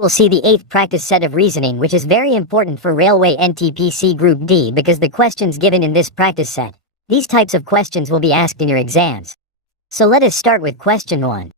we'll see the 8th practice set of reasoning, which is very important for Railway NTPC Group D because the questions given in this practice set. These types of questions will be asked in your exams. So let us start with question 1.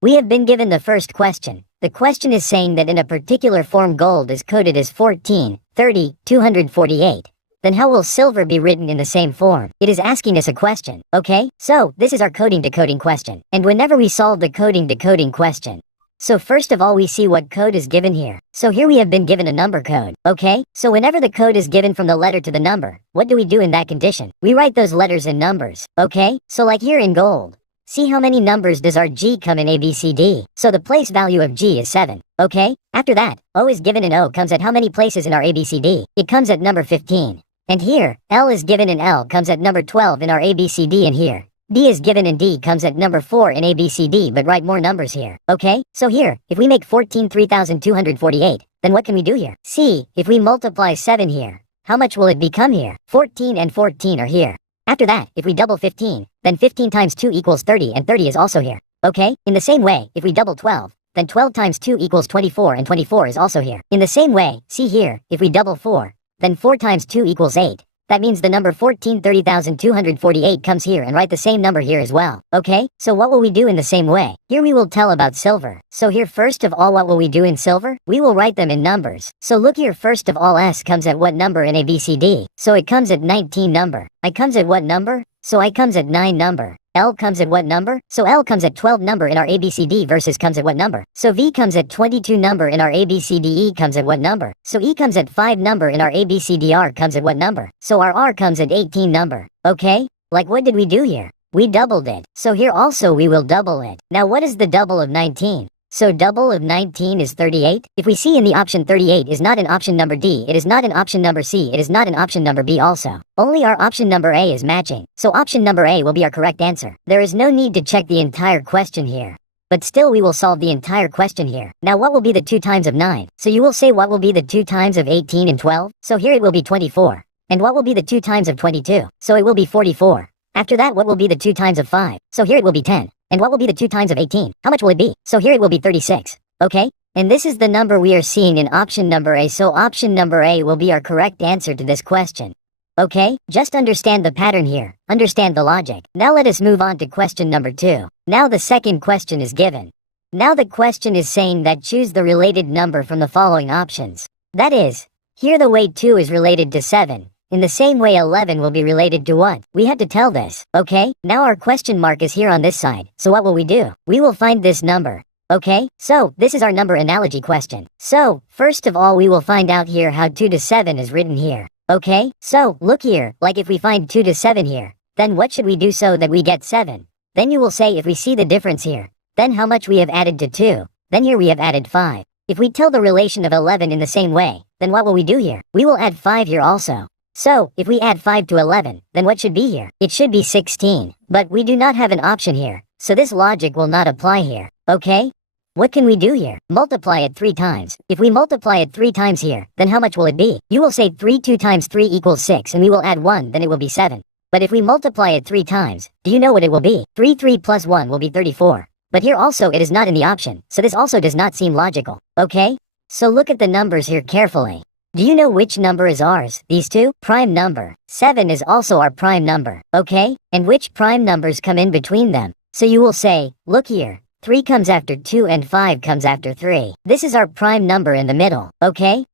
We have been given the first question. The question is saying that in a particular form gold is coded as 14, 30, 248. Then how will silver be written in the same form? It is asking us a question, okay? So, this is our coding decoding question. And whenever we solve the coding decoding question, so first of all we see what code is given here. So here we have been given a number code, okay? So whenever the code is given from the letter to the number, what do we do in that condition? We write those letters in numbers, okay? So like here in gold, see how many numbers does our G come in ABCD? So the place value of G is 7, okay? After that, O is given and O comes at how many places in our ABCD? It comes at number 15. And here, L is given and L comes at number 12 in our ABCD, and here, D is given and D comes at number 4 in ABCD, but write more numbers here, okay? So here, if we make 14 3,248, then what can we do here? See, if we multiply 7 here, how much will it become here? 14 and 14 are here. After that, if we double 15, then 15 times 2 equals 30, and 30 is also here, okay? In the same way, if we double 12, then 12 times 2 equals 24, and 24 is also here. In the same way, see here, if we double 4, then 4 times 2 equals 8. That means the number 14 30,248 comes here, and write the same number here as well, okay? So what will we do in the same way? Here we will tell about silver. So here first of all what will we do in silver? We will write them in numbers. So look here, first of all S comes at what number in ABCD? So it comes at 19 number. I comes at what number? So I comes at 9 number. L comes at what number? So L comes at 12 number in our ABCD versus comes at what number? So V comes at 22 number in our ABCD. E comes at what number? So E comes at 5 number in our ABCD. R comes at what number? So our R comes at 18 number. Okay? Like what did we do here? We doubled it. So here also we will double it. Now what is the double of 19? So double of 19 is 38. If we see in the option 38 is not in option number D, it is not in option number C, it is not in option number B also. Only our option number A is matching. So option number A will be our correct answer. There is no need to check the entire question here. But still we will solve the entire question here. Now what will be the 2 times of 9? So you will say what will be the 2 times of 18 and 12? So here it will be 24. And what will be the 2 times of 22? So it will be 44. After that what will be the 2 times of 5? So here it will be 10. And what will be the 2 times of 18? How much will it be? So here it will be 36. Okay? And this is the number we are seeing in option number A. So option number A will be our correct answer to this question. Okay? Just understand the pattern here. Understand the logic. Now let us move on to question number 2. Now the second question is given. Now the question is saying that choose the related number from the following options. That is, here the way 2 is related to 7. In the same way 11 will be related to what? We had to tell this, okay? Now our question mark is here on this side, so what will we do? We will find this number, okay? So, this is our number analogy question. So, first of all we will find out here how 2 to 7 is written here, okay? So, look here, like if we find 2 to 7 here, then what should we do so that we get 7? Then you will say if we see the difference here, then how much we have added to 2, then here we have added 5. If we tell the relation of 11 in the same way, then what will we do here? We will add 5 here also. So, if we add 5 to 11, then what should be here? It should be 16. But we do not have an option here, so this logic will not apply here, okay? What can we do here? Multiply it 3 times. If we multiply it 3 times here, then how much will it be? You will say 3 2 times 3 equals 6, and we will add 1, then it will be 7. But if we multiply it 3 times, do you know what it will be? 3 plus 1 will be 34. But here also it is not in the option, so this also does not seem logical, okay? So look at the numbers here carefully. Do you know which number is ours? These two? Prime number. 7 is also our prime number, okay? And which prime numbers come in between them? So you will say, look here, 3 comes after 2 and 5 comes after 3. This is our prime number in the middle, okay?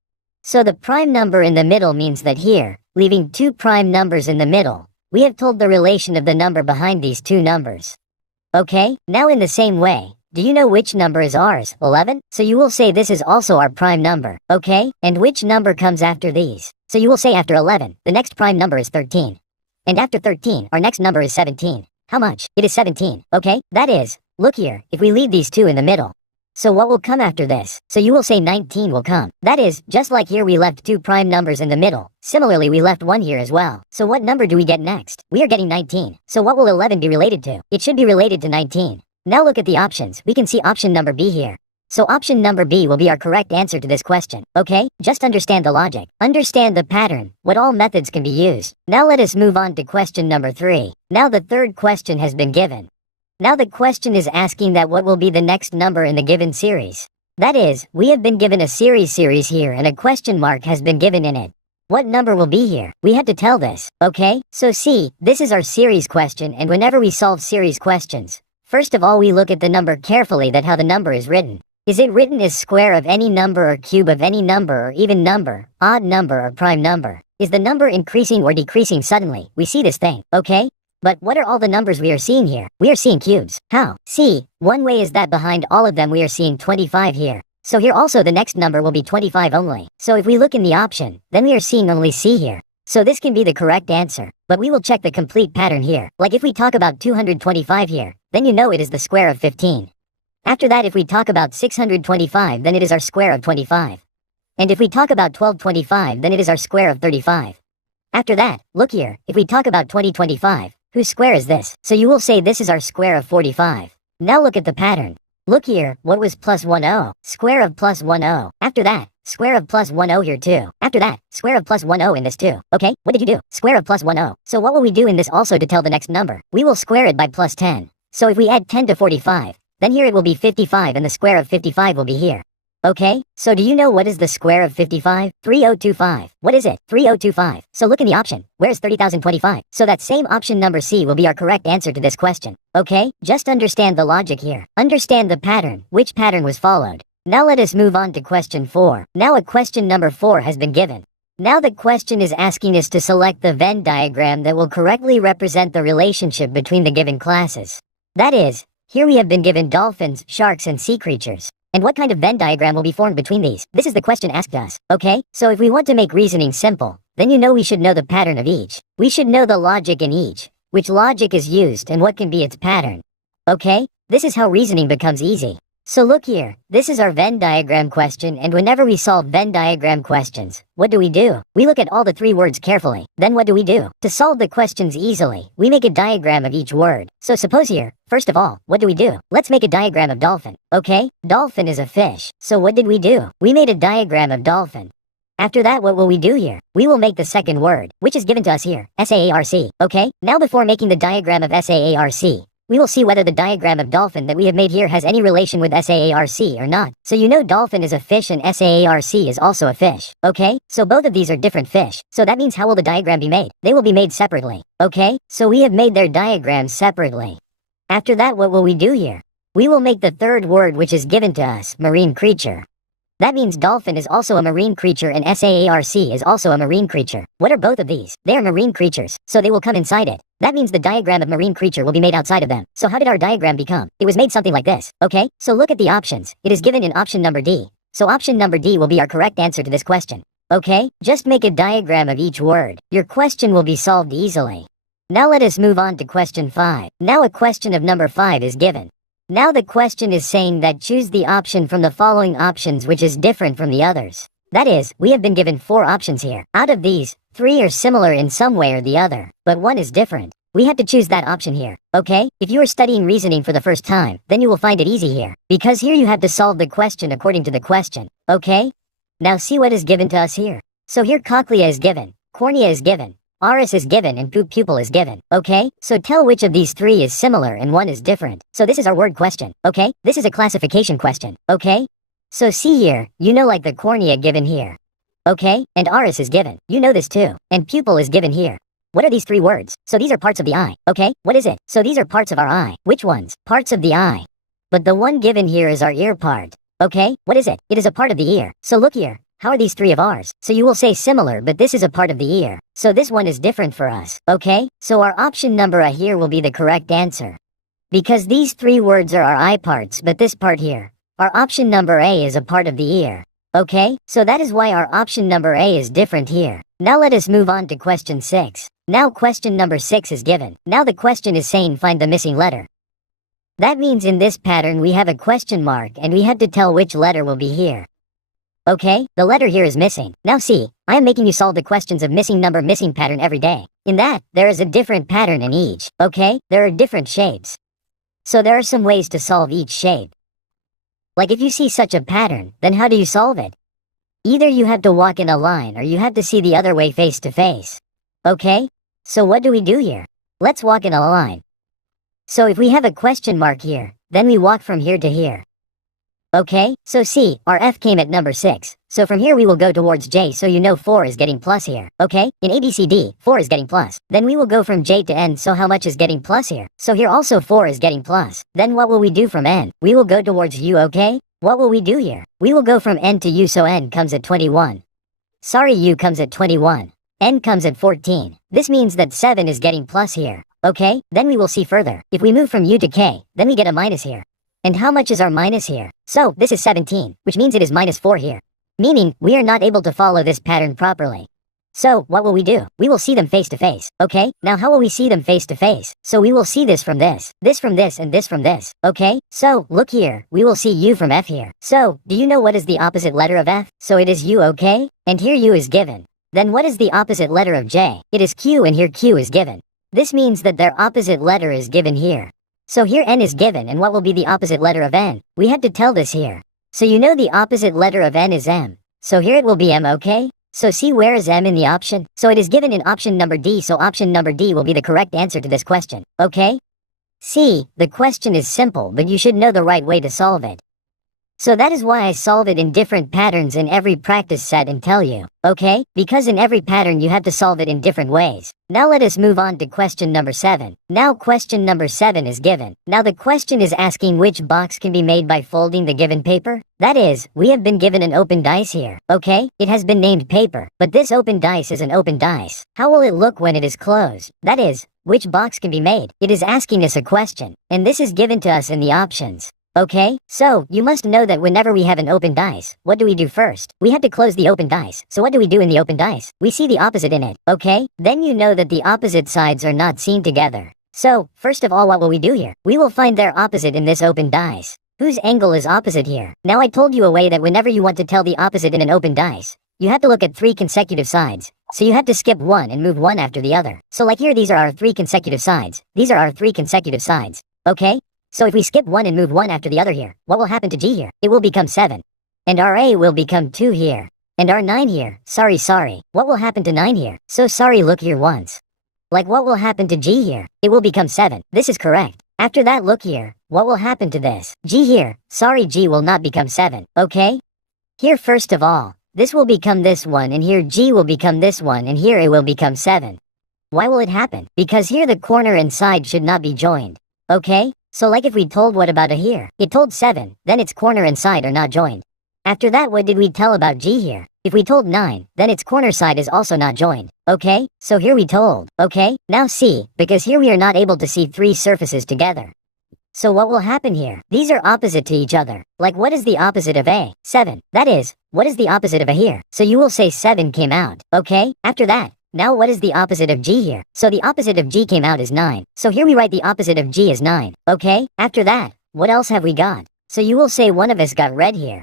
So the prime number in the middle means that here, leaving 2 prime numbers in the middle, we have told the relation of the number behind these 2 numbers. Okay? Now in the same way, do you know which number is ours? 11? So you will say this is also our prime number, okay? And which number comes after these? So you will say after 11, the next prime number is 13. And after 13, our next number is 17. How much? It is 17, okay? That is, look here, if we leave these 2 in the middle. So what will come after this? So you will say 19 will come. That is, just like here we left 2 prime numbers in the middle. Similarly we left 1 here as well. So what number do we get next? We are getting 19. So what will 11 be related to? It should be related to 19. Now look at the options. We can see option number B here. So option number B will be our correct answer to this question, okay? Just understand the logic. Understand the pattern, what all methods can be used. Now let us move on to question number 3. Now the third question has been given. Now the question is asking that what will be the next number in the given series. That is, we have been given a series here and a question mark has been given in it. What number will be here? We have to tell this, okay? So see, this is our series question, and whenever we solve series questions, first of all we look at the number carefully, that how the number is written. Is it written as square of any number or cube of any number or even number, odd number or prime number? Is the number increasing or decreasing suddenly? We see this thing, okay? But what are all the numbers we are seeing here? We are seeing cubes. How? See, one way is that behind all of them we are seeing 25 here. So here also the next number will be 25 only. So if we look in the option, then we are seeing only C here. So this can be the correct answer. But we will check the complete pattern here. Like if we talk about 225 here, then you know it is the square of 15. After that, if we talk about 625, then it is our square of 25. And if we talk about 1225, then it is our square of 35. After that, look here, if we talk about 2025, whose square is this? So you will say this is our square of 45. Now look at the pattern. Look here, what was plus 10? Square of plus 10. After that, square of plus 10 here too. After that, square of plus 10 in this too. Okay, what did you do? Square of plus 10. So what will we do in this also to tell the next number? We will square it by plus 10. So if we add 10 to 45, then here it will be 55 and the square of 55 will be here. Okay, so do you know what is the square of 55? 3025. What is it? 3025. So look in the option. Where is 30,025? So that same option number C will be our correct answer to this question. Okay, just understand the logic here. Understand the pattern, which pattern was followed. Now let us move on to question 4. Now a question number 4 has been given. Now the question is asking us to select the Venn diagram that will correctly represent the relationship between the given classes. That is, here we have been given dolphins, sharks, and sea creatures. And what kind of Venn diagram will be formed between these? This is the question asked us, okay? So if we want to make reasoning simple, then you know we should know the pattern of each. We should know the logic in each, which logic is used and what can be its pattern. Okay? This is how reasoning becomes easy. So look here, this is our Venn diagram question, and whenever we solve Venn diagram questions, what do? We look at all the 3 words carefully. Then what do? To solve the questions easily, we make a diagram of each word. So suppose here, first of all, what do? Let's make a diagram of dolphin, okay? Dolphin is a fish. So what did we do? We made a diagram of dolphin. After that, what will we do here? We will make the second word, which is given to us here, SAARC, okay? Now before making the diagram of SAARC, we will see whether the diagram of dolphin that we have made here has any relation with SAARC or not. So you know dolphin is a fish and SAARC is also a fish, okay? So both of these are different fish. So that means how will the diagram be made? They will be made separately, okay? So we have made their diagrams separately. After that, what will we do here? We will make the third word which is given to us, marine creature. That means dolphin is also a marine creature and SAARC is also a marine creature. What are both of these? They are marine creatures, so they will come inside it. That means the diagram of marine creature will be made outside of them. So how did our diagram become? It was made something like this, okay? So look at the options. It is given in option number D. So option number D will be our correct answer to this question. Okay? Just make a diagram of each word. Your question will be solved easily. Now let us move on to question 5. Now a question of number 5 is given. Now the question is saying that choose the option from the following options which is different from the others. That is, we have been given 4 options here. Out of these, 3 are similar in some way or the other, but 1 is different. We have to choose that option here, okay? If you are studying reasoning for the first time, then you will find it easy here, because here you have to solve the question according to the question, okay? Now see what is given to us here. So here cochlea is given, cornea is given, iris is given, and pupil is given, okay? So tell which of these 3 is similar and 1 is different. So this is our word question, okay? This is a classification question, okay? So see here, you know, like the cornea given here, okay? And iris is given, you know this too, and pupil is given here. What are these 3 words? So these are parts of the eye, okay? What is it? So these are parts of our eye. Which ones? Parts of the eye. But the one given here is our ear part, okay? What is it? It is a part of the ear. So look here. How are these 3 of ours? So you will say similar, but this is a part of the ear. So this one is different for us, okay? So our option number A here will be the correct answer. Because these 3 words are our eye parts, but this part here, our option number A is a part of the ear. Okay? So that is why our option number A is different here. Now let us move on to question 6. Now question number 6 is given. Now the question is saying find the missing letter. That means in this pattern we have a question mark and we have to tell which letter will be here. Okay, the letter here is missing. Now see, I am making you solve the questions of missing number missing pattern every day. In that, there is a different pattern in each. Okay, there are different shapes. So there are some ways to solve each shape. Like if you see such a pattern, then how do you solve it? Either you have to walk in a line or you have to see the other way face to face. Okay? So what do we do here? Let's walk in a line. So if we have a question mark here, then we walk from here to here. Okay, so see, our F came at number 6. So from here we will go towards J, so you know 4 is getting plus here. Okay, in ABCD, 4 is getting plus. Then we will go from J to N, so how much is getting plus here? So here also 4 is getting plus. Then what will we do from N? We will go towards U, okay? What will we do here? We will go from N to U, so N comes at 21. Sorry, U comes at 21. N comes at 14. This means that 7 is getting plus here. Okay, then we will see further. If we move from U to K, then we get a minus here. And how much is our minus here? So, this is 17, which means it is minus 4 here. Meaning, we are not able to follow this pattern properly. So, what will we do? We will see them face to face, okay? Now how will we see them face to face? So we will see this from this from this, and this from this, okay? So, look here, we will see U from F here. So, do you know what is the opposite letter of F? So it is U, okay? And here U is given. Then what is the opposite letter of J? It is Q, and here Q is given. This means that their opposite letter is given here. So here N is given, and what will be the opposite letter of N? We have to tell this here. So you know the opposite letter of N is M. So here it will be M, okay? So see, where is M in the option? So it is given in option number D, so option number D will be the correct answer to this question, okay? See, the question is simple, but you should know the right way to solve it. So that is why I solve it in different patterns in every practice set and tell you, okay? Because in every pattern you have to solve it in different ways. Now let us move on to question number 7. Now question number 7 is given. Now the question is asking which box can be made by folding the given paper. That is, we have been given an open dice here, okay? It has been named paper, but this open dice is an open dice. How will it look when it is closed? That is, which box can be made? It is asking us a question, and this is given to us in the options. Okay, so, you must know that whenever we have an open dice, what do we do first? We have to close the open dice. So what do we do in the open dice? We see the opposite in it, okay? Then you know that the opposite sides are not seen together. So, first of all, what will we do here? We will find their opposite in this open dice. Whose angle is opposite here? Now I told you a way that whenever you want to tell the opposite in an open dice, you have to look at 3 consecutive sides. So you have to skip one and move one after the other. So like here, these are our 3 consecutive sides. These are our 3 consecutive sides, okay? So if we skip one and move one after the other here, what will happen to G here? It will become 7. And our A will become 2 here. And our 9 here, sorry. What will happen to 9 here? So sorry, look here once. Like what will happen to G here? It will become 7. This is correct. After that, look here. What will happen to this? G here. Sorry, G will not become 7, okay? Here first of all, this will become this one, and here G will become this one, and here it will become 7. Why will it happen? Because here the corner and side should not be joined, okay? So like if we told what about a here? It told 7, then its corner and side are not joined. After that, what did we tell about G here? If we told 9, then its corner side is also not joined. Okay, so here we told. Okay, now see, because here we are not able to see 3 surfaces together. So what will happen here? These are opposite to each other. Like what is the opposite of A? 7. That is, what is the opposite of a here? So you will say 7 came out. Okay, after that. Now what is the opposite of G here? So the opposite of G came out is 9. So here we write the opposite of G is 9. Okay? After that, what else have we got? So you will say one of us got red here.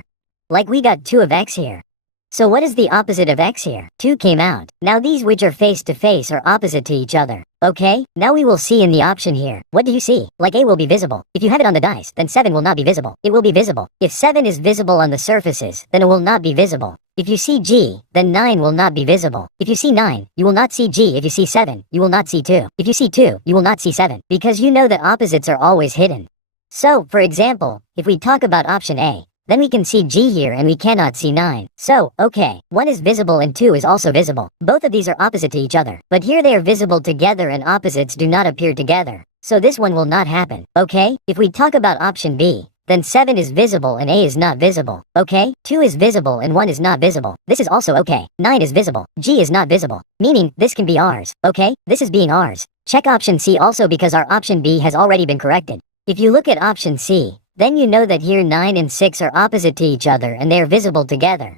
Like we got 2 of X here. So what is the opposite of X here? 2 came out. Now these which are face to face are opposite to each other. Okay? Now we will see in the option here. What do you see? Like A will be visible. If you have it on the dice, then 7 will not be visible. It will be visible. If 7 is visible on the surfaces, then it will not be visible. If you see G, then 9 will not be visible. If you see 9, you will not see G. If you see 7, you will not see 2. If you see 2, you will not see 7. Because you know that opposites are always hidden. So, for example, if we talk about option A, then we can see G here and we cannot see 9. So, okay, 1 is visible and 2 is also visible. Both of these are opposite to each other. But here they are visible together and opposites do not appear together. So this one will not happen. Okay? If we talk about option B, then 7 is visible and A is not visible. Okay? 2 is visible and 1 is not visible. This is also okay. 9 is visible. G is not visible. Meaning, this can be ours. Okay? This is being ours. Check option C also because our option B has already been corrected. If you look at option C, then you know that here 9 and 6 are opposite to each other and they are visible together.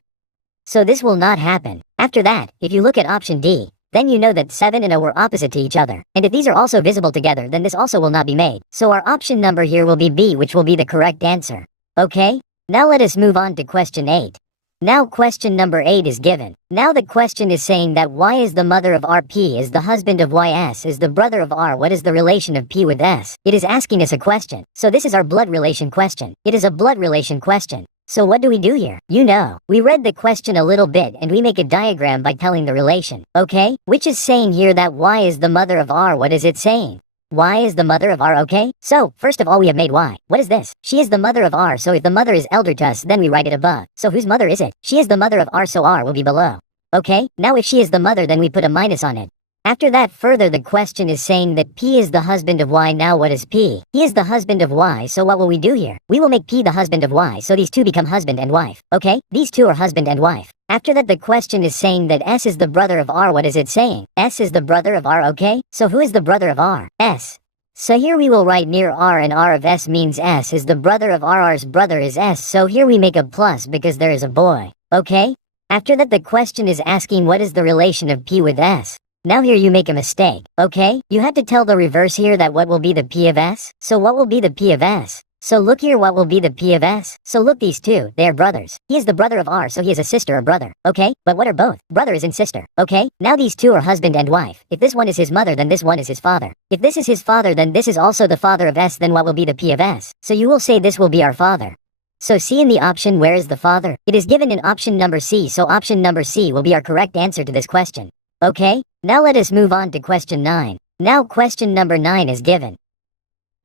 So this will not happen. After that, if you look at option D, then you know that 7 and O were opposite to each other. And if these are also visible together, then this also will not be made. So our option number here will be B, which will be the correct answer. Okay? Now let us move on to question 8. Now question number 8 is given. Now the question is saying that Y is the mother of R, P is the husband of Y, S is the brother of R. What is the relation of P with S? It is asking us a question. So this is our blood relation question. It is a blood relation question. So what do we do here? You know, we read the question a little bit and we make a diagram by telling the relation, okay? Which is saying here that Y is the mother of R. What is it saying? Y is the mother of R, okay? So, first of all we have made Y. What is this? She is the mother of R, so if the mother is elder to us, then we write it above. So whose mother is it? She is the mother of R, so R will be below. Okay, now if she is the mother, then we put a minus on it. After that, further the question is saying that P is the husband of Y. Now what is P? He is the husband of Y, so what will we do here? We will make P the husband of Y, so these two become husband and wife. Okay, these two are husband and wife. After that the question is saying that S is the brother of R. What is it saying? S is the brother of R, okay? So who is the brother of R? S. So here we will write near R, and R of S means S is the brother of R. R's brother is S, so here we make a plus because there is a boy. Okay? After that the question is asking what is the relation of P with S. Now here you make a mistake, okay? You had to tell the reverse here that what will be the P of S? So what will be the P of S? So look here, what will be the P of S? So look, these two, they are brothers. He is the brother of R, so he is a sister or brother, okay? But what are both? Brother is in sister, okay? Now these two are husband and wife. If this one is his mother, then this one is his father. If this is his father, then this is also the father of S, then what will be the P of S? So you will say this will be our father. So C in the option, where is the father? It is given in option number C, so option number C will be our correct answer to this question. Okay, now let us move on to question 9. Now question number 9 is given.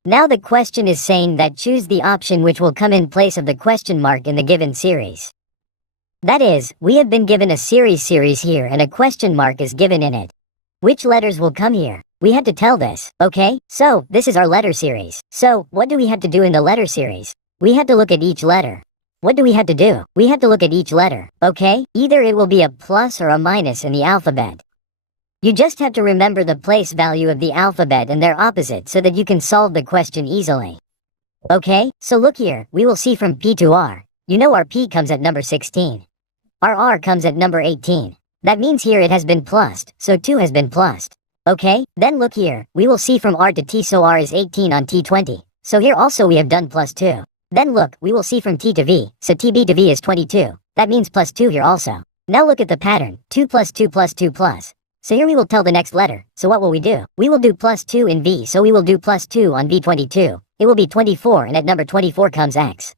Now the question is saying that choose the option which will come in place of the question mark in the given series. That is, we have been given a series here and a question mark is given in it. Which letters will come here? We had to tell this, okay? So, this is our letter series. So, what do we have to do in the letter series? We had to look at each letter. What do we have to do? We have to look at each letter, okay? Either it will be a plus or a minus in the alphabet. You just have to remember the place value of the alphabet and their opposite so that you can solve the question easily. Okay, so look here, we will see from P to R. You know our P comes at number 16. Our R comes at number 18. That means here it has been plussed, so 2 has been plussed. Okay, then look here, we will see from R to T, so R is 18 on T20. So here also we have done plus 2. Then look, we will see from T to V, so TB to V is 22. That means plus 2 here also. Now look at the pattern, 2 plus 2 plus 2 plus. So here we will tell the next letter, so what will we do? We will do plus 2 in V, so we will do plus 2 on V22. It will be 24, and at number 24 comes X.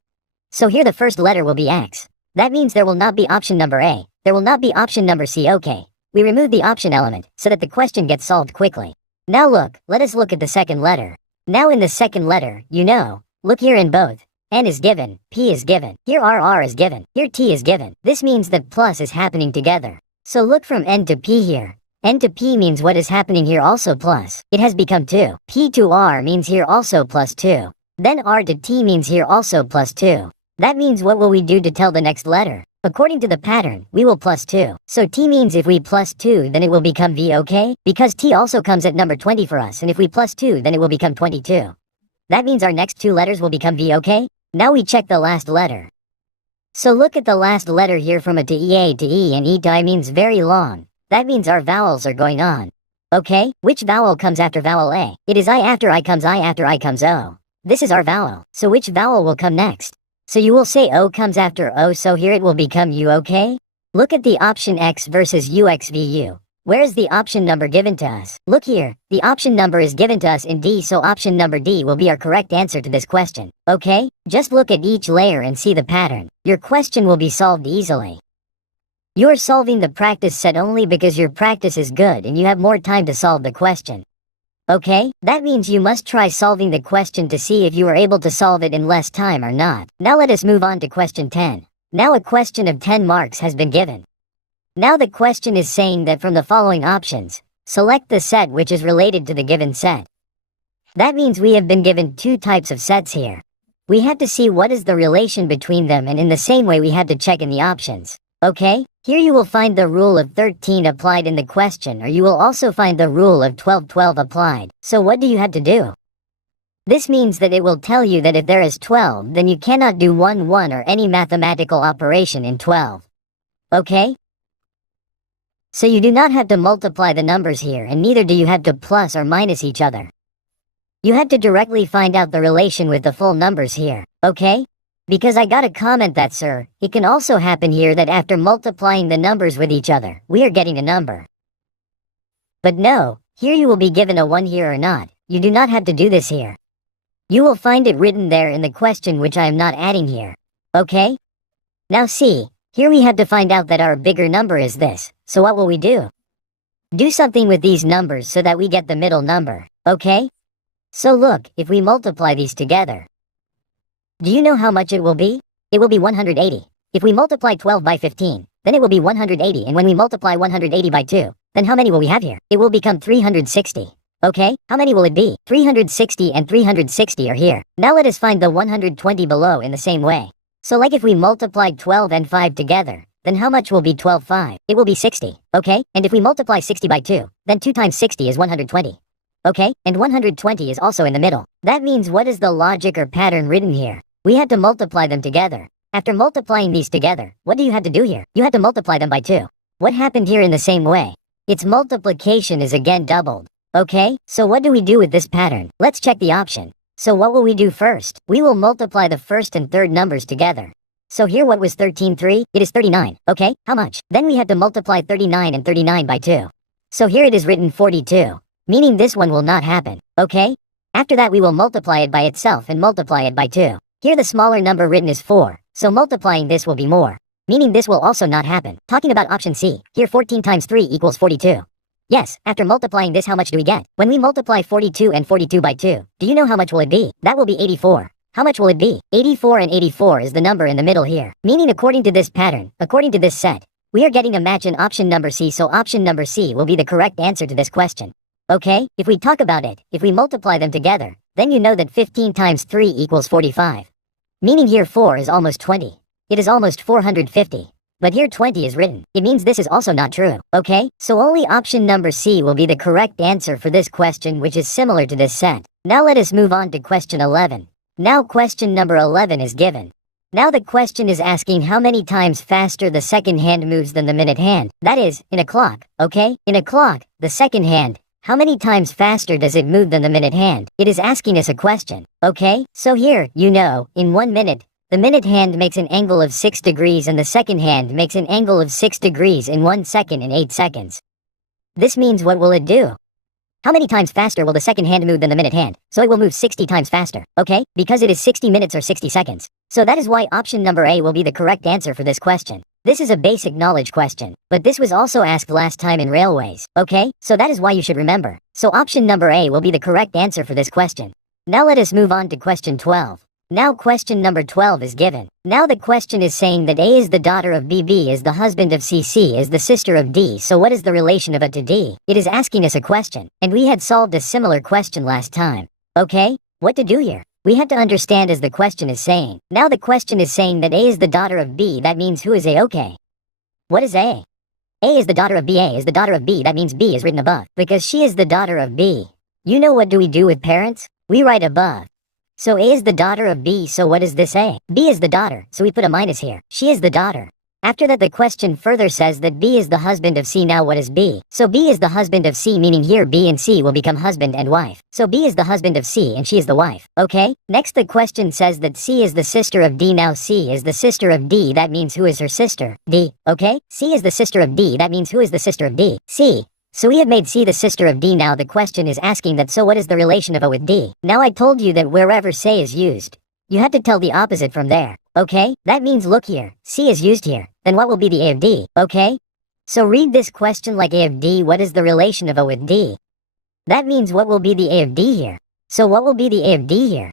So here the first letter will be X. That means there will not be option number A. There will not be option number C, okay. We remove the option element, so that the question gets solved quickly. Now look, let us look at the second letter. Now in the second letter, you know, look here in both. N is given, P is given, here R is given, here T is given. This means that plus is happening together. So look from N to P here. N to P means what is happening here also plus. It has become 2. P to R means here also plus 2. Then R to T means here also plus 2. That means what will we do to tell the next letter? According to the pattern, we will plus 2. So T means if we plus 2 then it will become V, okay? Because T also comes at number 20 for us, and if we plus 2 then it will become 22. That means our next two letters will become V, okay? Now we check the last letter. So look at the last letter here from A to E, and E to I means very long. That means our vowels are going on. Okay, which vowel comes after vowel A? It is I after I comes O. This is our vowel, so which vowel will come next? So you will say O comes after O, so here it will become U, okay? Look at the option X versus UXVU. Where is the option number given to us? Look here, the option number is given to us in D, so option number D will be our correct answer to this question. Okay? Just look at each layer and see the pattern. Your question will be solved easily. You are solving the practice set only because your practice is good and you have more time to solve the question. Okay? That means you must try solving the question to see if you are able to solve it in less time or not. Now let us move on to question 10. Now a question of 10 marks has been given. Now the question is saying that from the following options, select the set which is related to the given set. That means we have been given two types of sets here. We have to see what is the relation between them, and in the same way we have to check in the options. Okay? Here you will find the rule of 13 applied in the question, or you will also find the rule of 12 applied. So what do you have to do? This means that it will tell you that if there is 12, then you cannot do 1 1 or any mathematical operation in 12. Okay? So you do not have to multiply the numbers here, and neither do you have to plus or minus each other. You have to directly find out the relation with the full numbers here, okay? Because I got a comment that, sir, it can also happen here that after multiplying the numbers with each other, we are getting a number. But no, here you will be given a 1 here or not. You do not have to do this here. You will find it written there in the question, which I am not adding here. Okay? Now see, here we have to find out that our bigger number is this. So what will we do? Do something with these numbers so that we get the middle number, okay? So look, if we multiply these together, do you know how much it will be? It will be 180. If we multiply 12 by 15, then it will be 180, and when we multiply 180 by 2, then how many will we have here? It will become 360. Okay, how many will it be? 360 and 360 are here. Now let us find the 120 below in the same way. So like if we multiplied 12 and 5 together, then how much will be 12 5? It will be 60, okay? And if we multiply 60 by 2, then 2 times 60 is 120. Okay, and 120 is also in the middle. That means what is the logic or pattern written here? We had to multiply them together. After multiplying these together, what do you have to do here? You had to multiply them by 2. What happened here in the same way? Its multiplication is again doubled. Okay, so what do we do with this pattern? Let's check the option. So what will we do first? We will multiply the first and third numbers together. So here what was 13 3? It is 39. Okay, how much? Then we have to multiply 39 and 39 by 2. So here it is written 42. Meaning this one will not happen. Okay? After that we will multiply it by itself and multiply it by 2. Here the smaller number written is 4. So multiplying this will be more. Meaning this will also not happen. Talking about option C, here 14 times 3 equals 42. Yes, after multiplying this how much do we get? When we multiply 42 and 42 by 2, do you know how much will it be? That will be 84. How much will it be? 84 and 84 is the number in the middle here. Meaning according to this pattern, according to this set, we are getting a match in option number C, so option number C will be the correct answer to this question. Okay, if we talk about it, if we multiply them together, then you know that 15 times 3 equals 45. Meaning here 4 is almost 20. It is almost 450. But here 20 is written. It means this is also not true. Okay, so only option number C will be the correct answer for this question, which is similar to this set. Now let us move on to question 11. Now question number 11 is given. Now the question is asking how many times faster the second hand moves than the minute hand. That is, in a clock, okay? In a clock, the second hand, how many times faster does it move than the minute hand? It is asking us a question, okay? So here, you know, in 1 minute, the minute hand makes an angle of 6 degrees and the second hand makes an angle of 6 degrees in 1 second and 8 seconds. This means what will it do? How many times faster will the second hand move than the minute hand? So it will move 60 times faster, okay? Because it is 60 minutes or 60 seconds. So that is why option number A will be the correct answer for this question. This is a basic knowledge question, but this was also asked last time in railways, okay? So that is why you should remember. So option number A will be the correct answer for this question. Now let us move on to question 12. Now question number 12 is given. Now the question is saying that A is the daughter of B, B is the husband of C, C is the sister of D, so what is the relation of A to D? It is asking us a question, and we had solved a similar question last time. Okay, what to do here? We have to understand as the question is saying. Now the question is saying that A is the daughter of B, that means who is A? Okay. What is A? A is the daughter of B, A is the daughter of B, that means B is written above, because she is the daughter of B. You know what do we do with parents? We write above. So A is the daughter of B, so what is this A? B is the daughter, so we put a minus here. She is the daughter. After that the question further says that B is the husband of C. Now what is B? So B is the husband of C, meaning here B and C will become husband and wife. So B is the husband of C and she is the wife. Okay? Next the question says that C is the sister of D. Now C is the sister of D, that means who is her sister? D. Okay? C is the sister of D, that means who is the sister of D? C. So we have made C the sister of D. Now the question is asking that so what is the relation of A with D? Now I told you that wherever say is used, you have to tell the opposite from there. Okay? That means look here, C is used here, then what will be the A of D? Okay? So read this question like A of D, what is the relation of A with D? That means what will be the A of D here? So what will be the A of D here?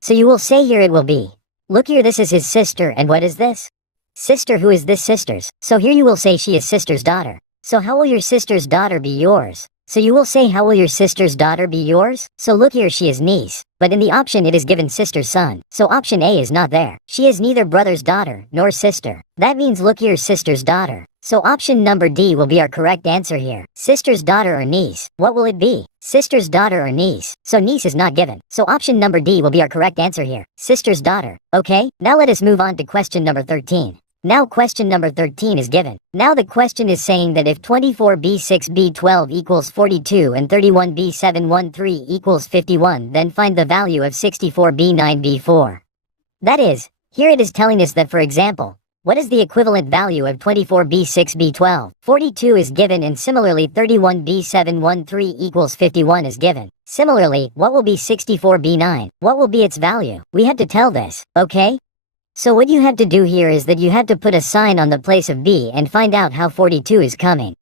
So you will say here it will be. Look here, this is his sister, and what is this? Sister. Who is this sister's? So here you will say she is sister's daughter. So how will your sister's daughter be yours? So you will say how will your sister's daughter be yours? So look here, she is niece. But in the option it is given sister's son. So option A is not there. She is neither brother's daughter nor sister. That means look here, sister's daughter. So option number D will be our correct answer here. Sister's daughter or niece. What will it be? Sister's daughter or niece. So niece is not given. So option number D will be our correct answer here. Sister's daughter. Okay, now let us move on to question number 13. Now question number 13 is given. Now the question is saying that if 24b6b12 equals 42 and 31b713 equals 51, then find the value of 64b9b4. That is, here it is telling us that, for example, what is the equivalent value of 24b6b12? 42 is given, and similarly 31b713 equals 51 is given. Similarly, what will be 64b9? What will be its value? We had to tell this, okay? So what you have to do here is that you have to put a sign on the place of B and find out how 42 is coming.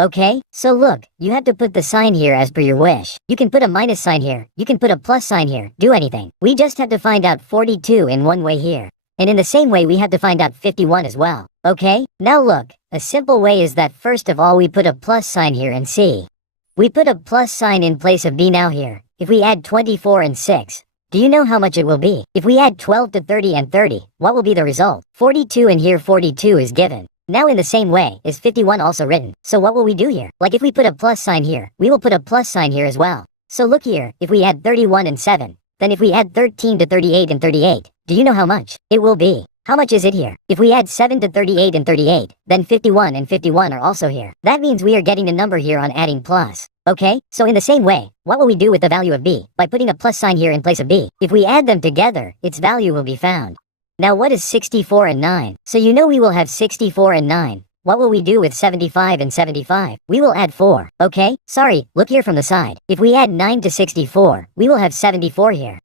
Okay, so look, you have to put the sign here as per your wish. You can put a minus sign here, you can put a plus sign here, do anything. We just have to find out 42 in one way here. And in the same way we have to find out 51 as well. Okay, now look, a simple way is that first of all we put a plus sign here and C. We put a plus sign in place of B now here. If we add 24 and 6, do you know how much it will be? If we add 12 to 30 and 30, what will be the result? 42 and here 42 is given. Now in the same way, is 51 also written? So what will we do here? Like if we put a plus sign here, we will put a plus sign here as well. So look here, if we add 31 and 7, then if we add 13 to 38 and 38, do you know how much it will be? How much is it here? If we add 7 to 38 and 38, then 51 and 51 are also here. That means we are getting a number here on adding plus. Okay, so in the same way, what will we do with the value of B? By putting a plus sign here in place of B. If we add them together, its value will be found. Now what is 64 and 9? So you know we will have 64 and 9. What will we do with 75 and 75? We will add 4. Okay, sorry, look here from the side. If we add 9 to 64, we will have 74 here.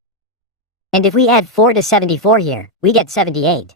And if we add 4 to 74 here, we get 78.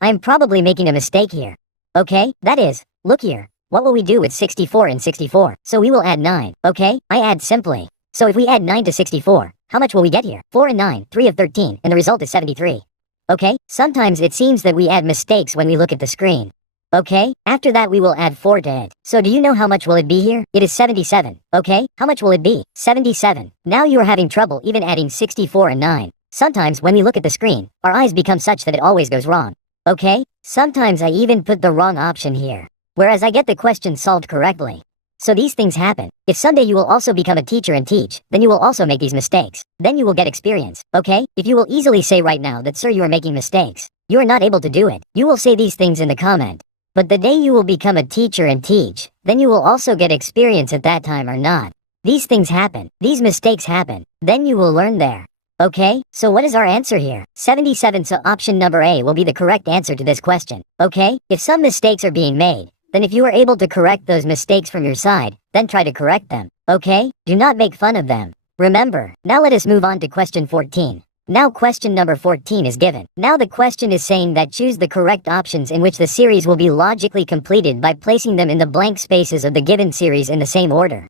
I am probably making a mistake here. Okay, that is, look here. What will we do with 64 and 64? So we will add 9. Okay, I add simply. So if we add 9 to 64, how much will we get here? 4 and 9, 3 of 13, and the result is 73. Okay, sometimes it seems that we add mistakes when we look at the screen. Okay, after that we will add 4 to it. So do you know how much will it be here? It is 77. Okay, how much will it be? 77. Now you are having trouble even adding 64 and 9. Sometimes when we look at the screen, our eyes become such that it always goes wrong. Okay, sometimes I even put the wrong option here, whereas I get the question solved correctly. So these things happen. If someday you will also become a teacher and teach, then you will also make these mistakes. Then you will get experience, okay? If you will easily say right now that sir you are making mistakes, you are not able to do it, you will say these things in the comment. But the day you will become a teacher and teach, then you will also get experience at that time or not. These things happen, these mistakes happen, then you will learn there. Okay, so what is our answer here? 77, so option number A will be the correct answer to this question. Okay, if some mistakes are being made, then if you are able to correct those mistakes from your side, then try to correct them. Okay? Do not make fun of them. Remember, now let us move on to question 14. Now question number 14 is given. Now the question is saying that choose the correct options in which the series will be logically completed by placing them in the blank spaces of the given series in the same order.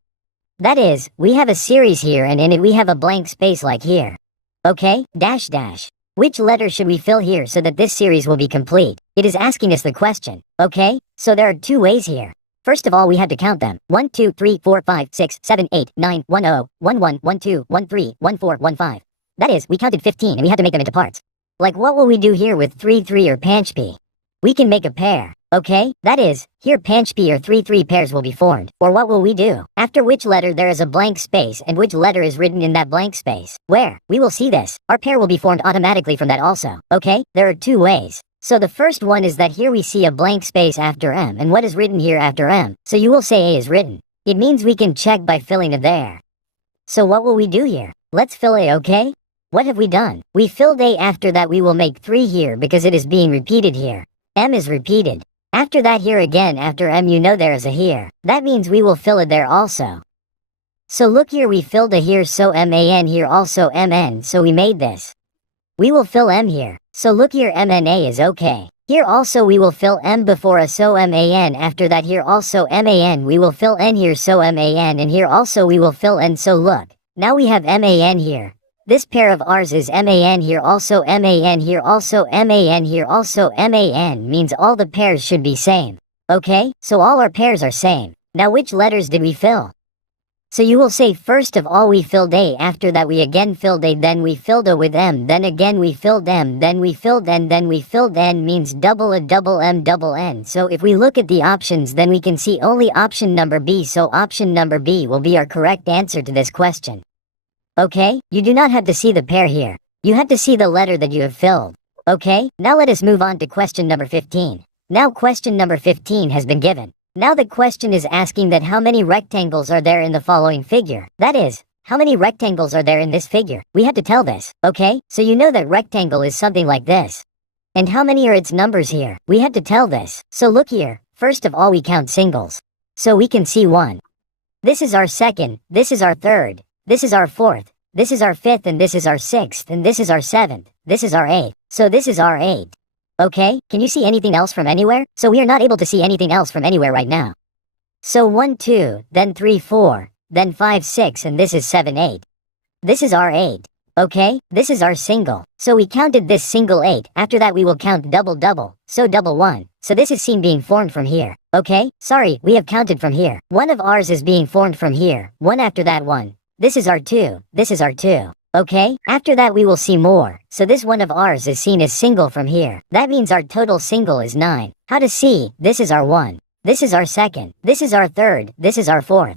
That is, we have a series here and in it we have a blank space like here. Okay, dash dash. Which letter should we fill here so that this series will be complete? It is asking us the question. Okay, so there are two ways here. First of all, we have to count them. 1, 2, 3, 4, 5, 6, 7, 8, 9, 1, 0, 1, 1, 1, 2, 1, 3, 1, 4, 1, 5. That is, we counted 15 and we had to make them into parts. Like what will we do here with 3, 3 or Panchpi? We can make a pair. Okay, that is, here Panchpi or 3, 3 pairs will be formed. Or what will we do? After which letter there is a blank space and which letter is written in that blank space? Where? We will see this. Our pair will be formed automatically from that also. Okay, there are two ways. So the first one is that here we see a blank space after M and what is written here after M. So you will say A is written. It means we can check by filling it there. So what will we do here? Let's fill A, okay? What have we done? We filled A. After that we will make 3 here because it is being repeated here. M is repeated. After that here again after M you know there is a here. That means we will fill it there also. So look here we filled a here so MAN here also MN so we made this. We will fill M here. So look here MNA is okay. Here also we will fill M before a so MAN after that here also MAN we will fill N here so MAN and here also we will fill N so look. Now we have MAN here. This pair of ours is MAN here also MAN here also MAN here also MAN means all the pairs should be same. Okay, so all our pairs are same. Now which letters did we fill? So you will say first of all we filled A, after that we again filled A, then we filled A with M, then again we filled M, then we filled N, then we filled N means double A double M double N. So if we look at the options then we can see only option number B, so option number B will be our correct answer to this question. Okay, you do not have to see the pair here. You have to see the letter that you have filled. Okay, now let us move on to question number 15. Now question number 15 has been given. Now the question is asking that how many rectangles are there in the following figure? That is, how many rectangles are there in this figure? We have to tell this, okay? So you know that rectangle is something like this. And how many are its numbers here? We have to tell this. So look here, first of all we count singles. So we can see 1. This is our second, this is our third. This is our fourth, this is our fifth, and this is our sixth, and this is our seventh, this is our eighth, so this is our 8. Okay, can you see anything else from anywhere? So we are not able to see anything else from anywhere right now. So 1, 2, then 3, 4, then 5, 6, and this is 7, 8. This is our 8. Okay, this is our single. So we counted this single 8. After that we will count double double. So double 1. So this is seen being formed from here. Okay, sorry, we have counted from here. One of ours is being formed from here. One after that one. This is our 2. This is our 2. Okay, after that we will see more. So this one of ours is seen as single from here. That means our total single is 9. How to see? This is our 1. This is our 2nd. This is our 3rd. This is our 4th.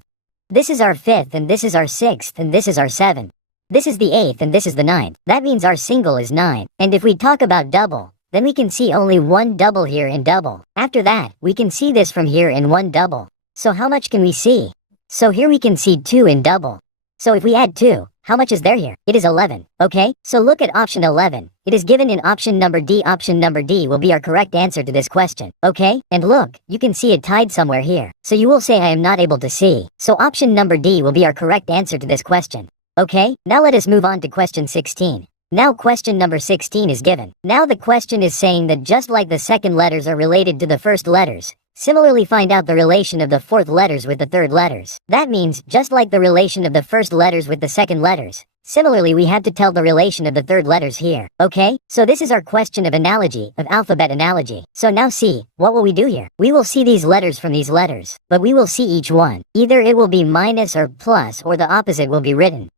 This is our 5th, and this is our 6th, and this is our 7th. This is the 8th, and this is the 9th. That means our single is 9. And if we talk about double, then we can see only one double here in double. After that, we can see this from here in one double. So how much can we see? So here we can see 2 in double. So if we add 2, how much is there here? It is 11. Okay, so look at option 11. It is given in option number D. Option number D will be our correct answer to this question. Okay, and look, you can see it tied somewhere here. So you will say I am not able to see. So option number D will be our correct answer to this question. Okay, now let us move on to question 16. Now question number 16 is given. Now the question is saying that just like the second letters are related to the first letters, similarly find out the relation of the fourth letters with the third letters. That means, just like the relation of the first letters with the second letters, similarly we have to tell the relation of the third letters here. Okay, so this is our question of analogy, of alphabet analogy. So now see, what will we do here? We will see these letters from these letters, but we will see each one. Either it will be minus or plus, or the opposite will be written.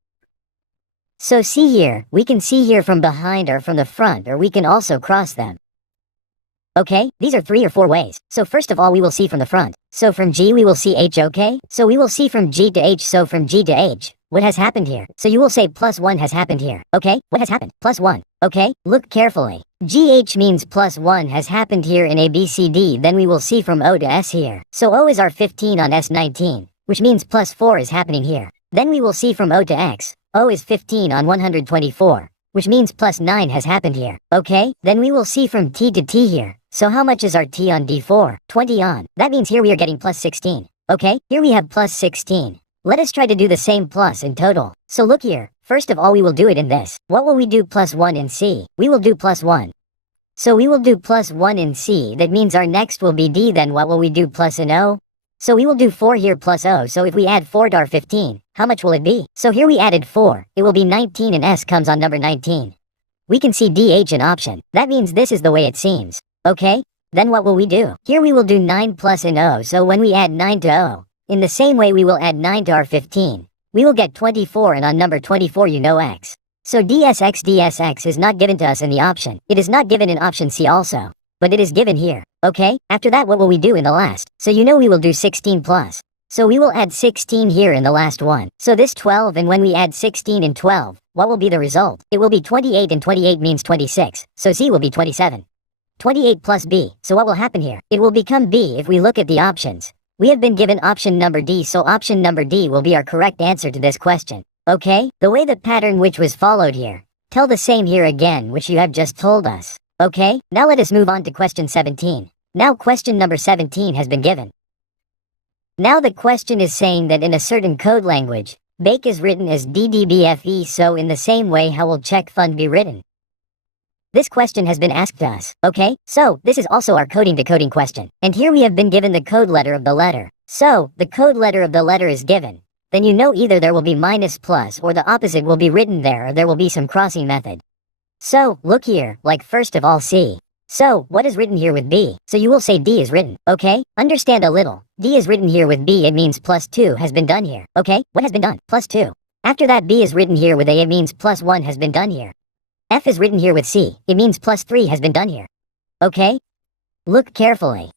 So see here, we can see here from behind or from the front, or we can also cross them. Okay, these are 3 or 4 ways. So first of all we will see from the front. So from G we will see H, okay? So we will see from G to H, so from G to H. What has happened here? So you will say plus 1 has happened here. Okay, what has happened? Plus 1. Okay, look carefully. GH means plus 1 has happened here in ABCD, then we will see from O to S here. So O is our 15 on S 19, which means plus 4 is happening here. Then we will see from O to X. O is 15 on 124, which means plus 9 has happened here. Okay, then we will see from T to T here. So how much is our T on D4? 20 on. That means here we are getting plus 16. Okay, here we have plus 16. Let us try to do the same plus in total. So look here, first of all we will do it in this. What will we do plus 1 in C? We will do plus 1. So we will do plus 1 in C, that means our next will be D. Then what will we do plus in O? So we will do 4 here plus O, so if we add 4 to our 15, how much will it be? So here we added 4, it will be 19 and S comes on number 19. We can see DH in option. That means this is the way it seems. Okay, then what will we do? Here we will do 9 plus in O, so when we add 9 to O, in the same way we will add 9 to our 15. We will get 24, and on number 24 you know X. So DSX is not given to us in the option. It is not given in option C also. But it is given here. Okay, after that what will we do in the last? So you know we will do 16 plus. So we will add 16 here in the last one. So this 12, and when we add 16 and 12, what will be the result? It will be 28, and 28 means 26. So C will be 27. 28 plus B. So what will happen here? It will become B if we look at the options. We have been given option number D, so option number D will be our correct answer to this question. Okay, the way the pattern which was followed here. Tell the same here again which you have just told us. Okay, now let us move on to question 17. Now question number 17 has been given. Now the question is saying that in a certain code language, bake is written as DDBFE, so in the same way how will check fund be written? This question has been asked to us. Okay, so this is also our coding decoding question. And here we have been given the code letter of the letter. So, the code letter of the letter is given. Then you know either there will be minus plus, or the opposite will be written there, or there will be some crossing method. So, look here, like first of all C. So, what is written here with B? So you will say D is written, okay? Understand a little. D is written here with B, it means plus 2 has been done here, okay? What has been done? Plus 2. After that B is written here with A, it means plus 1 has been done here. F is written here with C, it means plus 3 has been done here. Okay? Look carefully.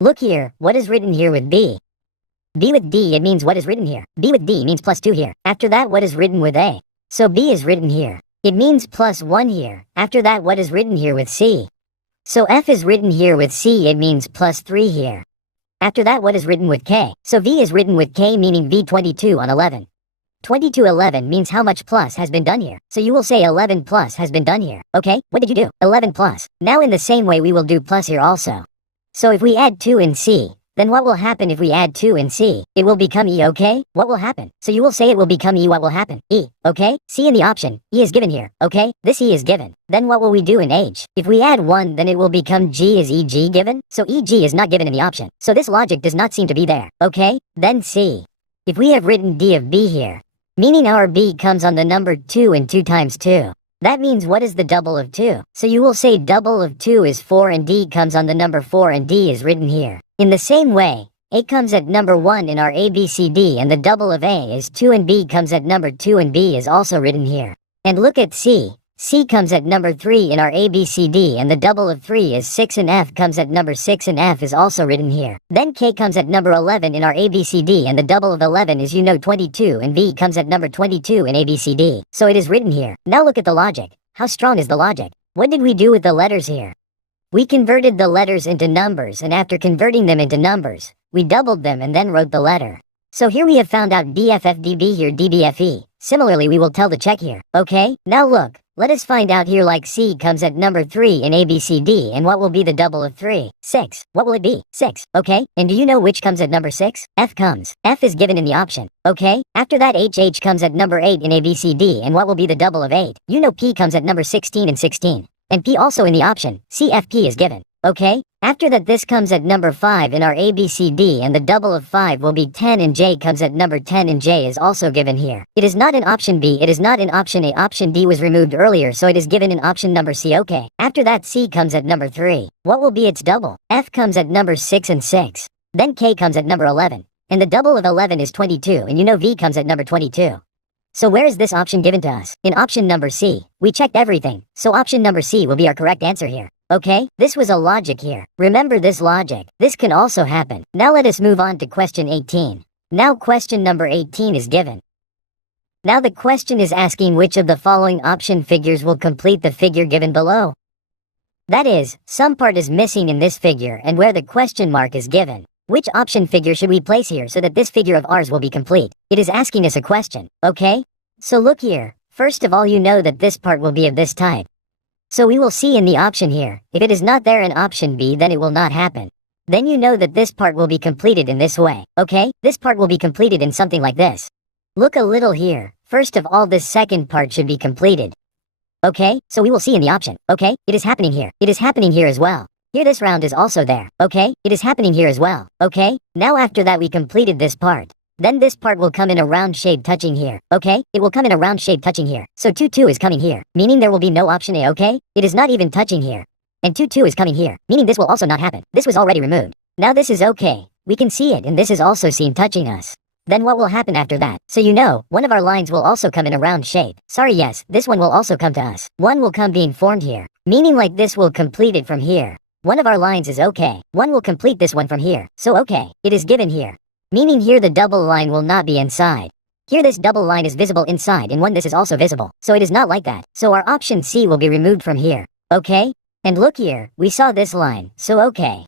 Look here, what is written here with B? B with D, it means what is written here. B with D means plus 2 here. After that, what is written with A? So B is written here. It means plus 1 here. After that, what is written here with C? So F is written here with C, it means plus 3 here. After that, what is written with K? So V is written with K, meaning V22 on 11. 2211 means how much plus has been done here. So you will say 11 plus has been done here. Okay, what did you do? 11 plus. Now in the same way we will do plus here also. So if we add 2 in C, Then what will happen if we add 2 and C? It will become E, okay? What will happen? So you will say it will become E, what will happen? E, okay? C in the option, E is given here, okay? This E is given. Then what will we do in H? If we add 1, then it will become G. Is EG given? So EG is not given in the option. So this logic does not seem to be there, okay? Then C. If we have written D of B here, meaning our B comes on the number 2 and 2 times 2. That means what is the double of 2? So you will say double of 2 is 4 and D comes on the number 4 and D is written here. In the same way, A comes at number 1 in our ABCD and the double of A is 2 and B comes at number 2 and B is also written here. And look at C. C comes at number 3 in our ABCD and the double of 3 is 6 and F comes at number 6 and F is also written here. Then K comes at number 11 in our ABCD and the double of 11 is 22 and V comes at number 22 in ABCD. So it is written here. Now look at the logic. How strong is the logic? What did we do with the letters here? We converted the letters into numbers and after converting them into numbers, we doubled them and then wrote the letter. So here we have found out DFFDB here DBFE. Similarly we will tell the check here. Okay, now look. Let us find out here like C comes at number 3 in ABCD and what will be the double of 3? 6. What will it be? 6. Okay, and do you know which comes at number 6? F comes. F is given in the option. Okay, after that HH comes at number 8 in ABCD and what will be the double of 8? You know P comes at number 16 and 16. And P also in the option. CFP is given. Okay, after that this comes at number 5 in our ABCD and the double of 5 will be 10 and J comes at number 10 and J is also given here. It is not in option B, it is not in option A. Option D was removed earlier so it is given in option number C. Okay, after that C comes at number 3. What will be its double? F comes at number 6 and 6. Then K comes at number 11. And the double of 11 is 22 and you know V comes at number 22. So where is this option given to us? In option number C. We checked everything, so option number C will be our correct answer here. Okay, this was a logic here. Remember this logic. This can also happen. Now let us move on to question 18. Now question number 18 is given. Now the question is asking which of the following option figures will complete the figure given below. That is, some part is missing in this figure and where the question mark is given. Which option figure should we place here so that this figure of ours will be complete? It is asking us a question, okay? So look here. First of all you know that this part will be of this type. So we will see in the option here, if it is not there in option B then it will not happen. Then you know that this part will be completed in this way, okay? This part will be completed in something like this. Look a little here. First of all this second part should be completed. Okay, so we will see in the option, okay? It is happening here. It is happening here as well. Here this round is also there, okay? It is happening here as well, okay? Now after that we completed this part. Then this part will come in a round shape touching here, okay? It will come in a round shape touching here. So 2 is coming here, meaning there will be no option A, okay? It is not even touching here. And 2 is coming here, meaning this will also not happen. This was already removed. Now this is okay. We can see it and this is also seen touching us. Then what will happen after that? So you know, one of our lines will also come in a round shape. Sorry, yes, this one will also come to us. One will come being formed here, meaning like this will complete it from here. One of our lines is okay. One will complete this one from here. So okay, it is given here. Meaning here the double line will not be inside. Here this double line is visible inside and one this is also visible. So it is not like that. So our option C will be removed from here. Okay? And look here, we saw this line. So okay.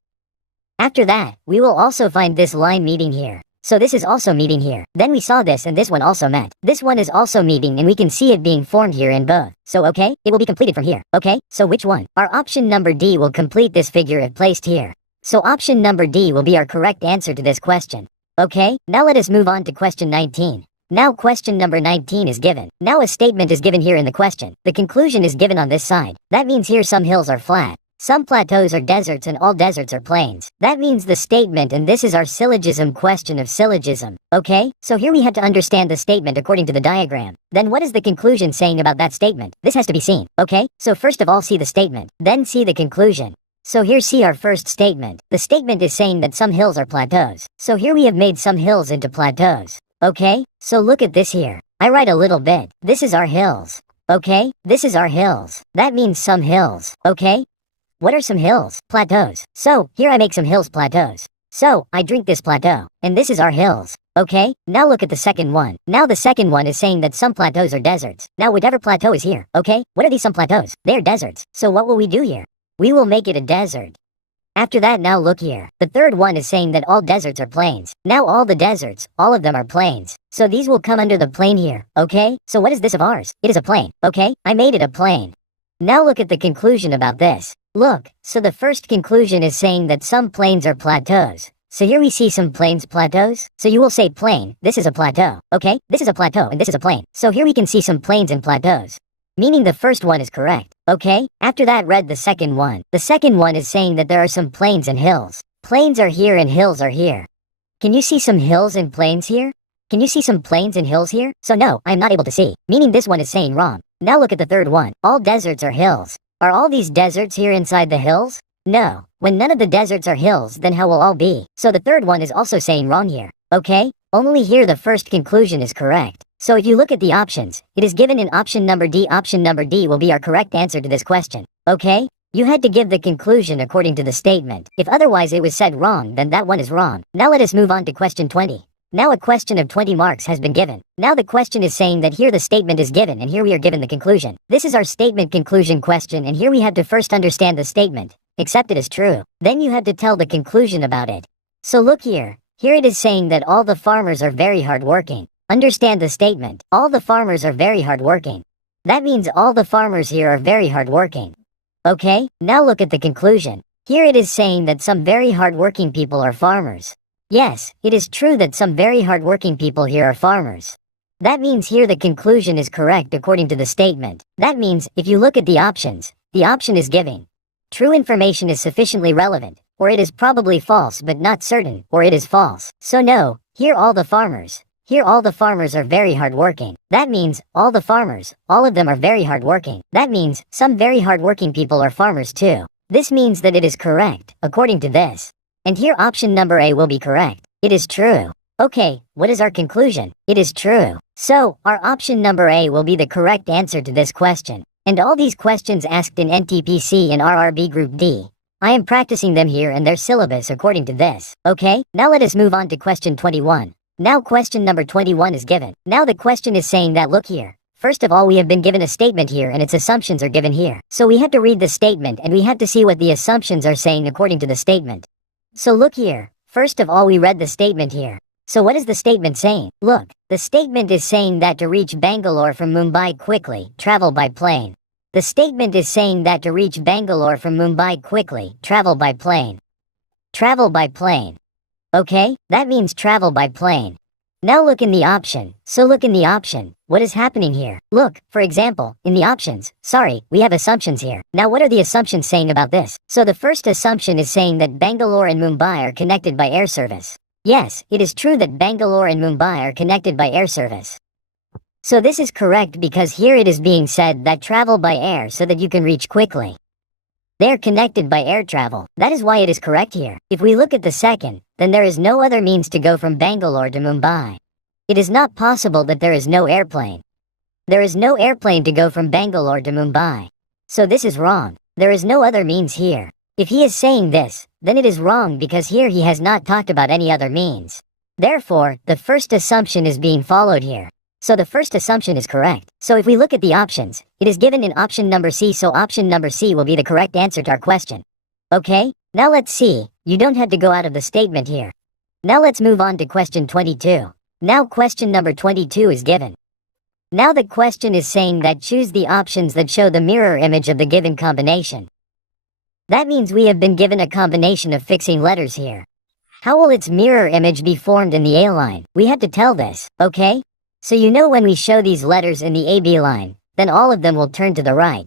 After that, we will also find this line meeting here. So this is also meeting here. Then we saw this and this one also met. This one is also meeting and we can see it being formed here in both. So okay, it will be completed from here. Okay, so which one? Our option number D will complete this figure if placed here. So option number D will be our correct answer to this question. Okay, now let us move on to question 19. Now question number 19 is given. Now a statement is given here in the question. The conclusion is given on this side. That means here some hills are flat. Some plateaus are deserts and all deserts are plains. That means the statement and this is our syllogism question of syllogism. Okay, so here we have to understand the statement according to the diagram. Then what is the conclusion saying about that statement? This has to be seen. Okay, so first of all see the statement, then see the conclusion. So here see our first statement. The statement is saying that some hills are plateaus. So here we have made some hills into plateaus. Okay, so look at this here. I write a little bit. This is our hills. Okay, this is our hills. That means some hills. Okay? What are some hills? Plateaus. So, here I make some hills plateaus. So, I drink this plateau. And this is our hills. Okay, now look at the second one. Now the second one is saying that some plateaus are deserts. Now whatever plateau is here, okay? What are these some plateaus? They are deserts. So what will we do here? We will make it a desert. After that, now look here. The third one is saying that all deserts are plains. Now all the deserts, all of them are plains. So these will come under the plain here, okay? So what is this of ours? It is a plain, okay? I made it a plain. Now look at the conclusion about this. Look, so the first conclusion is saying that some plains are plateaus. So here we see some plains plateaus. So you will say plain, this is a plateau, okay? This is a plateau and this is a plain. So here we can see some plains and plateaus. Meaning the first one is correct, okay? After that read the second one. The second one is saying that there are some plains and hills. Plains are here and hills are here. Can you see some hills and plains here? Can you see some plains and hills here? So no, I am not able to see. Meaning this one is saying wrong. Now look at the third one. All deserts are hills. Are all these deserts here inside the hills? No. When none of the deserts are hills, then how will all be? So the third one is also saying wrong here. Okay? Only here the first conclusion is correct. So if you look at the options, it is given in option number D. Option number D will be our correct answer to this question. Okay? You had to give the conclusion according to the statement. If otherwise it was said wrong, then that one is wrong. Now let us move on to question 20. Now a question of 20 marks has been given. Now the question is saying that here the statement is given and here we are given the conclusion. This is our statement conclusion question and here we have to first understand the statement, accept it as true. Then you have to tell the conclusion about it. So look here. Here it is saying that all the farmers are very hardworking. Understand the statement. All the farmers are very hardworking. That means all the farmers here are very hardworking. Okay, now look at the conclusion. Here it is saying that some very hardworking people are farmers. Yes, it is true that some very hardworking people here are farmers. That means here the conclusion is correct according to the statement. That means, if you look at the options, the option is giving. True information is sufficiently relevant, or it is probably false but not certain, or it is false. So no, here all the farmers are very hardworking. That means, all the farmers, all of them are very hardworking. That means, some very hardworking people are farmers too. This means that it is correct, according to this. And here option number A will be correct. It is true. Okay, what is our conclusion? It is true. So, our option number A will be the correct answer to this question. And all these questions asked in NTPC and RRB Group D, I am practicing them here in their syllabus according to this. Okay, now let us move on to question 21. Now question number 21 is given. Now the question is saying that look here. First of all, we have been given a statement here and its assumptions are given here. So we have to read the statement and we have to see what the assumptions are saying according to the statement. So look here. First of all, we read the statement here. So what is the statement saying? Look, the statement is saying that to reach Bangalore from Mumbai quickly, travel by plane. The statement is saying that to reach Bangalore from Mumbai quickly, travel by plane. Travel by plane. Okay, that means travel by plane. Now look in the option. So look in the option. What is happening here? Look, for example, in the options. Sorry, we have assumptions here. Now what are the assumptions saying about this? So the first assumption is saying that Bangalore and Mumbai are connected by air service. Yes, it is true that Bangalore and Mumbai are connected by air service. So this is correct because here it is being said that travel by air so that you can reach quickly. They are connected by air travel. That is why it is correct here. If we look at the second, then there is no other means to go from Bangalore to Mumbai. It is not possible that there is no airplane. There is no airplane to go from Bangalore to Mumbai. So this is wrong. There is no other means here. If he is saying this, then it is wrong because here he has not talked about any other means. Therefore, the first assumption is being followed here. So the first assumption is correct. So if we look at the options, it is given in option number C, so option number C will be the correct answer to our question. Okay, now let's see. You don't have to go out of the statement here. Now let's move on to question 22. Now question number 22 is given. Now the question is saying that choose the options that show the mirror image of the given combination. That means we have been given a combination of fixing letters here. How will its mirror image be formed in the A line? We have to tell this, okay? So you know when we show these letters in the AB line, then all of them will turn to the right.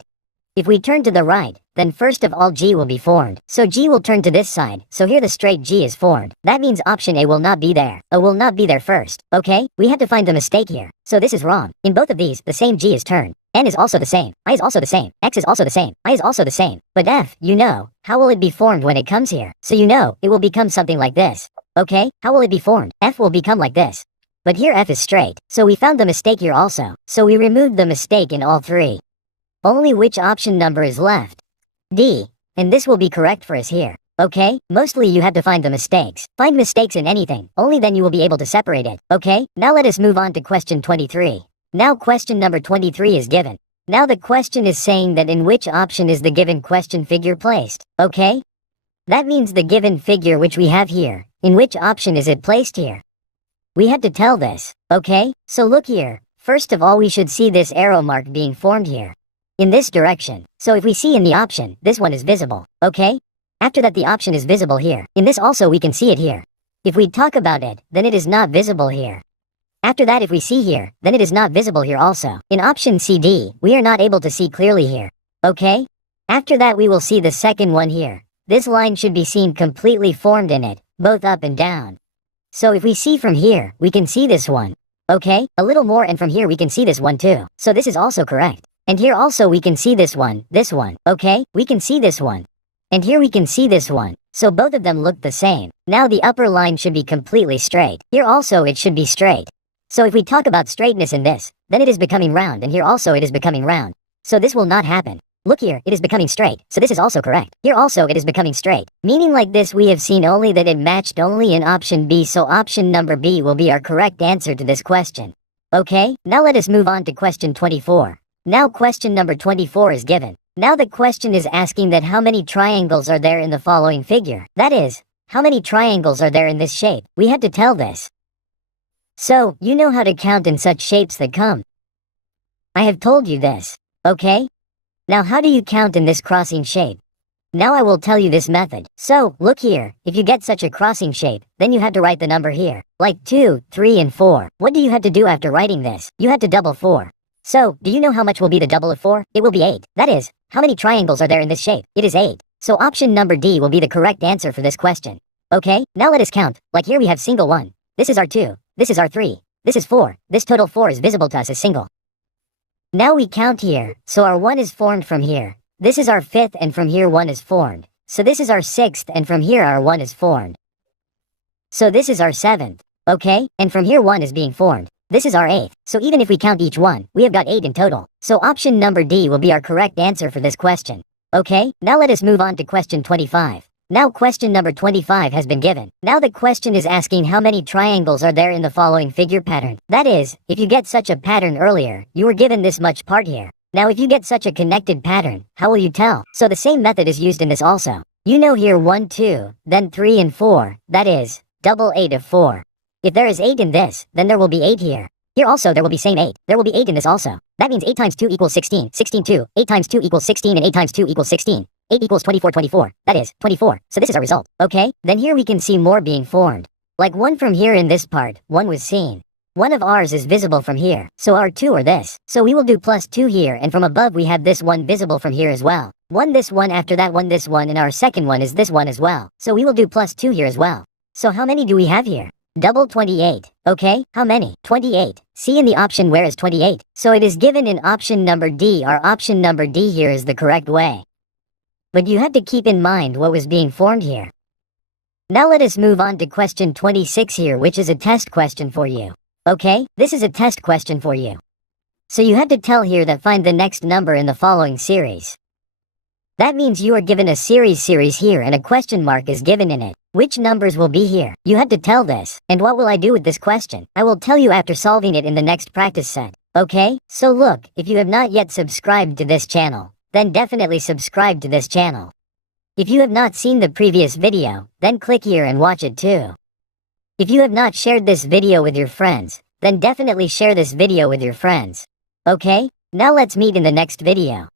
If we turn to the right, then first of all G will be formed. So G will turn to this side, so here the straight G is formed. That means option A will not be there. O will not be there first, okay? We have to find the mistake here. So this is wrong. In both of these, the same G is turned. N is also the same. I is also the same. X is also the same. I is also the same. But F, you know, how will it be formed when it comes here? So you know, it will become something like this. Okay, how will it be formed? F will become like this. But here F is straight, so we found the mistake here also. So we removed the mistake in all three. Only which option number is left? D. And this will be correct for us here. Okay, mostly you have to find the mistakes. Find mistakes in anything, only then you will be able to separate it. Okay, now let us move on to question 23. Now question number 23 is given. Now the question is saying that in which option is the given question figure placed. Okay? That means the given figure which we have here, in which option is it placed here? We have to tell this, okay? So look here. First of all, we should see this arrow mark being formed here. In this direction. So if we see in the option, this one is visible, okay? After that the option is visible here. In this also we can see it here. If we talk about it, then it is not visible here. After that, if we see here, then it is not visible here also. In option CD, we are not able to see clearly here. Okay? After that, we will see the second one here. This line should be seen completely formed in it, both up and down. So if we see from here, we can see this one. Okay? A little more, and from here we can see this one too. So this is also correct. And here also we can see this one. Okay? We can see this one. And here we can see this one. So both of them look the same. Now the upper line should be completely straight. Here also it should be straight. So if we talk about straightness in this, then it is becoming round, and here also it is becoming round. So this will not happen. Look here, it is becoming straight, so this is also correct. Here also it is becoming straight. Meaning like this, we have seen only that it matched only in option B, so option number B will be our correct answer to this question. Okay, now let us move on to question 24. Now question number 24 is given. Now the question is asking that how many triangles are there in the following figure? That is, how many triangles are there in this shape? We have to tell this. So, you know how to count in such shapes that come. I have told you this. Okay? Now how do you count in this crossing shape? Now I will tell you this method. So, look here, if you get such a crossing shape, then you have to write the number here. Like 2, 3, and 4. What do you have to do after writing this? You have to double 4. So, do you know how much will be the double of 4? It will be 8. That is, how many triangles are there in this shape? It is 8. So option number D will be the correct answer for this question. Okay, now let us count. Like here we have single 1. This is our 2. This is our 3. This is 4. This total 4 is visible to us as single. Now we count here, so our 1 is formed from here. This is our 5th, and from here 1 is formed. So this is our 6th, and from here our 1 is formed. So this is our 7th. Okay, and from here 1 is being formed. This is our 8th. So even if we count each one, we have got 8 in total. So option number D will be our correct answer for this question. Okay, now let us move on to question 25. Now question number 25 has been given. Now the question is asking how many triangles are there in the following figure pattern. That is, if you get such a pattern earlier, you were given this much part here. Now if you get such a connected pattern, how will you tell? So the same method is used in this also. You know here 1, 2, then 3 and 4, that is, double 8 of 4. If there is 8 in this, then there will be 8 here. Here also there will be same 8. There will be 8 in this also. That means 8 times 2 equals 16. 16 2. 8 times 2 equals 16, and 8 times 2 equals 16. 8 equals 24, 24. That is, 24. So this is our result. Okay, then here we can see more being formed. Like 1 from here in this part, 1 was seen. 1 of ours is visible from here, so our 2 are this. So we will do plus 2 here, and from above we have this 1 visible from here as well. 1 this one, after that 1 this one, and our second one is this one as well. So we will do plus 2 here as well. So how many do we have here? Double 28. Okay, how many? 28. See in the option where is 28. So it is given in option number D. Our option number D here is the correct way. But you have to keep in mind what was being formed here. Now let us move on to question 26 here, which is a test question for you. Okay, this is a test question for you. So you have to tell here that find the next number in the following series. That means you are given a series here and a question mark is given in it. Which numbers will be here? You have to tell this. And what will I do with this question? I will tell you after solving it in the next practice set. Okay, so look, if you have not yet subscribed to this channel, then definitely subscribe to this channel. If you have not seen the previous video, then click here and watch it too. If you have not shared this video with your friends, then definitely share this video with your friends. Okay, now let's meet in the next video.